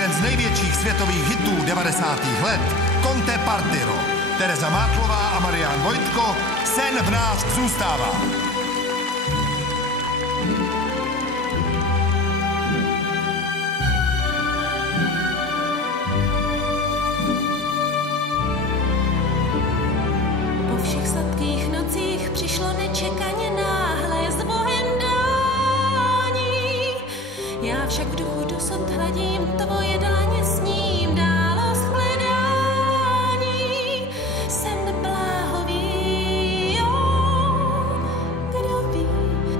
jeden z největších světových hitů 90. let, Conte Partiro. Tereza Mátlová a Marián Vojtko, Sen v nás zůstává. Po všech sladkých nocích přišlo nečekaně náhle s Bohem dání. Já však v duchu dosud hladím tvoje dlaně, s ním dál shledání. Sen bláhový, jo,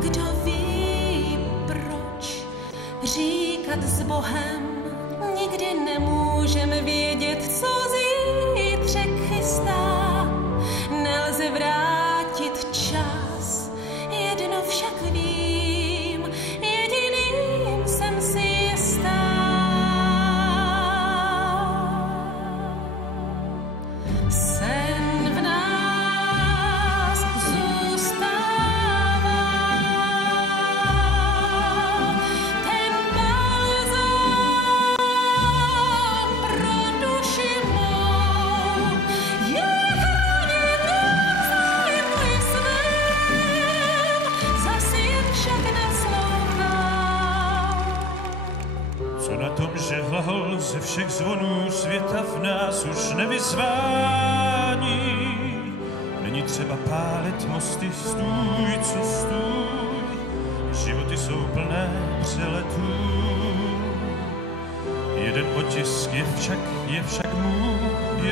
kdo ví, proč říkat s Bohem nikdy nemůžeme vědět, co zítřek chystá. Nelze vrátit čas, jedno však vím, jediným jsem si jistá. Sen v nás zůstává, ten balzám pro duši mou je chráněn navzájem můj snem, zas jen však naslouchám. Co na tom, že hlahol ze všech zvonů světa v nás už nevyzvání? Není třeba pálit mosty, stůj, co stůj, životy jsou plné přeletů. Jeden otisk je však můj,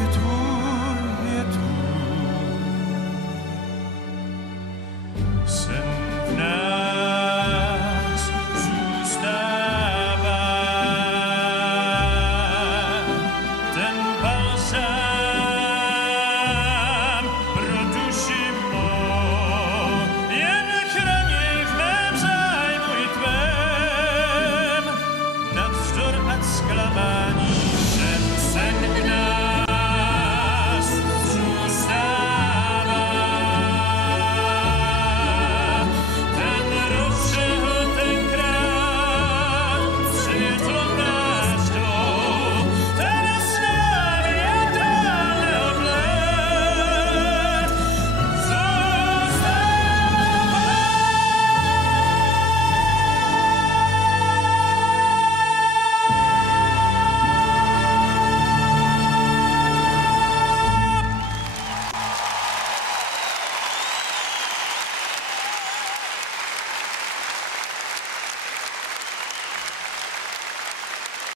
je tvůj.